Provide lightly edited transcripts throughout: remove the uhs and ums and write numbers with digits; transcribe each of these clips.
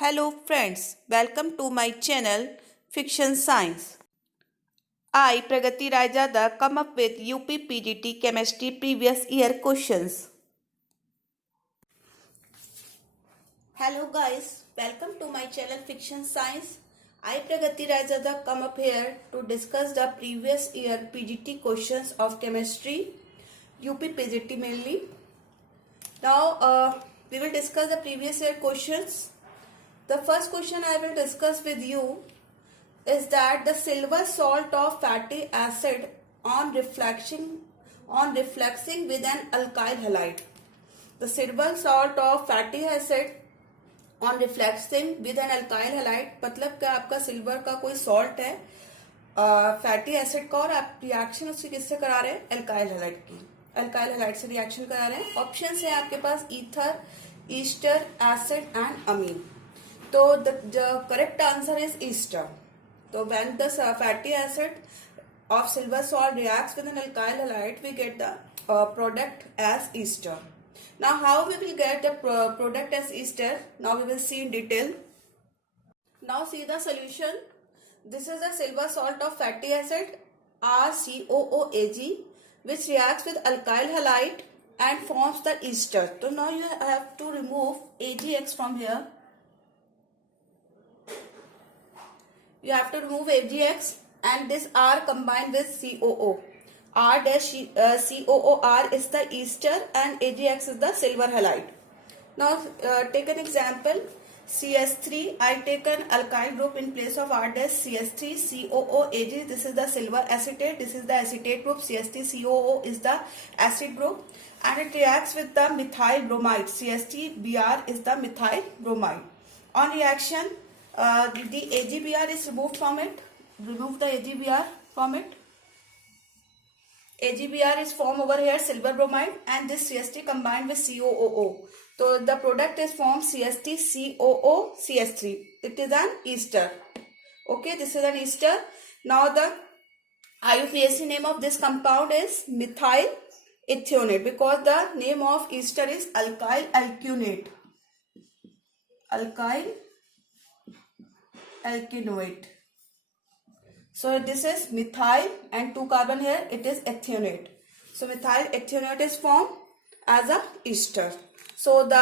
Hello friends, welcome to my channel Fiction Science. I, Pragati Rajada, come up with UP PGT Chemistry previous year questions. Hello guys, welcome to my channel Fiction Science. I, Pragati Rajada, come up here to discuss the previous year PGT questions of chemistry, UP PGT mainly. Now we will discuss the previous year questions. The first question I will discuss with you is that the silver salt of fatty acid on reflexing with an alkyl halide. The silver salt of fatty acid on reflexing with an alkyl halide, मतलब क्या आपका silver का कोई salt है fatty acid का और आप reaction उससे किससे करा रहे हैं एल्काइल हैलाइड की एल्काइल हैलाइड से रिएक्शन करा रहे हैं. ऑप्शन है आपके पास ईथर, ईस्टर, एसिड एंड अमीन. तो the correct answer is ester. So when the fatty acid of silver salt reacts with an alkyl halide, we get the product as ester. Now how we will get the product as ester? Now we will see in detail. Now see the solution. This is the silver salt of fatty acid RCOOAg, which reacts with alkyl halide and forms the ester. So now you have to remove AgX from here. You have to remove AgX and this R combined with COO. R dash COOR is the ester and AgX is the silver halide. Now take an example. CS3, I take an alkyl group in place of R dash CS3 COOAg. This is the silver acetate. This is the acetate group. CS3 COO is the acid group and it reacts with the methyl bromide. CS3 Br is the methyl bromide. On reaction, the AgBr is removed from it. Remove the AgBr from it. AgBr is formed over here silver bromide and this CH3 combined with COOO. So the product is formed CH3 COO CH3. It is an ester. Okay, this is an ester. Now the IUPAC name of this compound is methyl ethionate because the name of ester is alkyl alkunate. Alkyl alkanoate. So this is methyl and 2 carbon here, it is ethionate. So methyl ethionate is formed as a ester. So the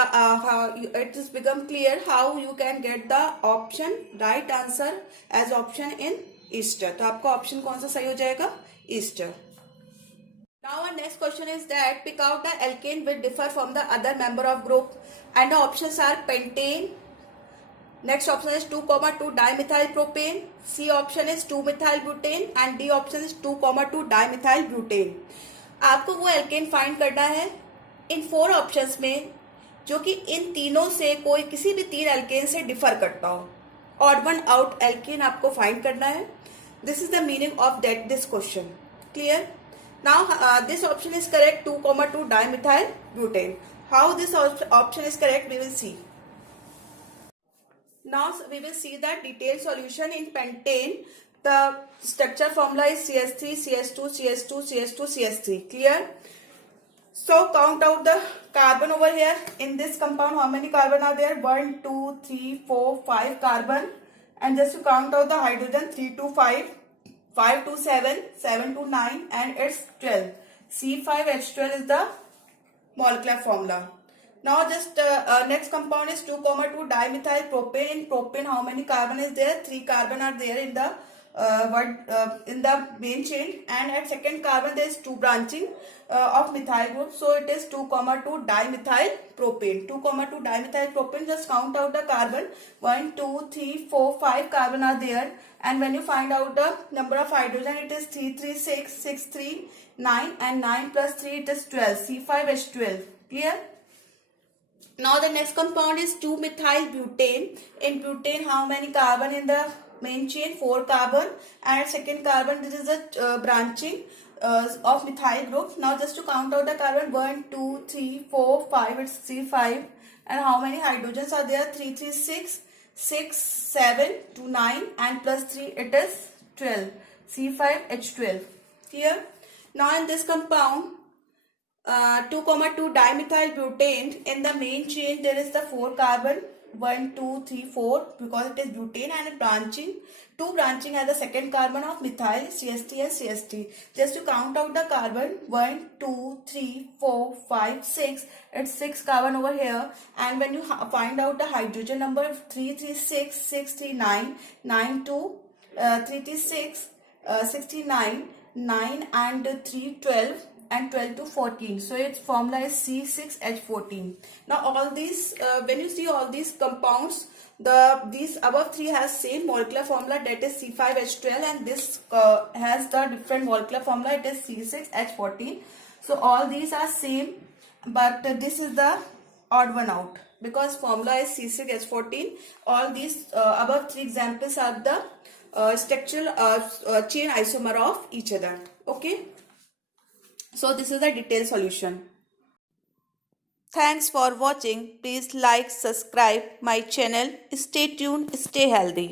it is become clear how you can get the option right answer as option in ester. तो आपका option कौन सा सही हो जाएगा? Ester. Now our next question is that pick out the alkane which differ from the other member of group and the options are pentane. Next option is 2,2 dimethyl propane. C option is 2 methyl butane and D option is 2,2 dimethyl butane. आपको वो alkene find करना है इन 4 options में जो कि इन तीनों से कोई किसी भी 3 एल्केन से डिफर करता हो. ऑड वन आउट एल्केन आपको फाइंड करना है. This is the meaning of that this question. Clear? Now this option is correct 2,2 dimethyl butane. How this option is correct we will see. Now we will see the detailed solution in pentane. The structure formula is CH3, CH2, CH2, CH2, CH3. Clear? So count out the carbon over here. In this compound, how many carbon are there? 1, 2, 3, 4, 5 carbon. And just to count out the hydrogen, 3 to 5, 5 to 7, 7 to 9, and it's 12. C5H12 is the molecular formula. Now just next compound is 2,2 dimethyl propane. In propane, how many carbon is there? 3 carbon are there in the main chain, and at second carbon there is 2 branching of methyl group. So it is 2,2 dimethyl propane. 2,2 dimethyl propane. Just count out the carbon. 1, 2, 3, 4, 5 carbon are there, and when you find out the number of hydrogen, it is 3, 3, 6, 6, 3, 9, and 9 plus 3 it is 12. C5H12. Clear? Now the next compound is 2-methyl butane. In butane, how many carbon in the main chain? 4 carbon. And at second carbon, this is the branching of methyl group. Now just to count out the carbon, 1, 2, 3, 4, 5, it's C5. And how many hydrogens are there? 3, 3, 6, 6, 7 to 9 and plus 3, it is 12. C5H12. Here. Now in this compound, 2,2 dimethyl butane, in the main chain there is the 4 carbon 1, 2, 3, 4 because it is butane, and two branching as the second carbon of methyl CH3 and CH3. Just to count out the carbon, 1, 2, 3, 4, 5, 6. It's 6 carbon over here. And when you find out the hydrogen number, 336, 639, 9, 2, 336, 69, 9 and 3, 12 and 12 to 14. So its formula is C6H14. Now all these, when you see all these compounds, these above three has same molecular formula, that is C5H12, and this has the different molecular formula, it is C6H14. So all these are same, but this is the odd one out because formula is C6H14. All these above three examples are the structural chain isomer of each other. Okay. So this is the detailed solution. Thanks for watching. Please like, subscribe my channel. Stay tuned, stay healthy.